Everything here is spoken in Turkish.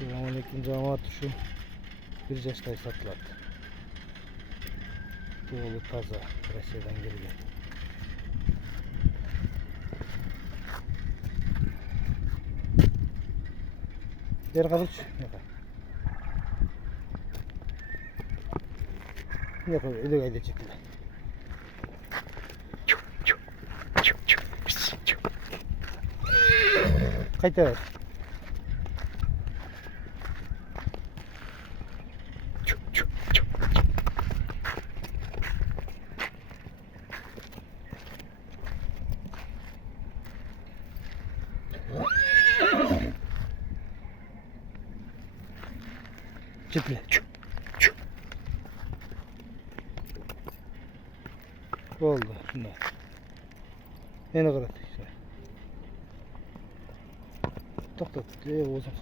Selamünaleyküm cemaat, şu bir yaşta satıladı. Doğulu taza, Rusya'dan geldi. Ver kavuç. Yok öyle gayda çekildi. Kayıta ver. Çiple. Oldu. Şunlar. Yine kadar işte. Tak tak. Uzun.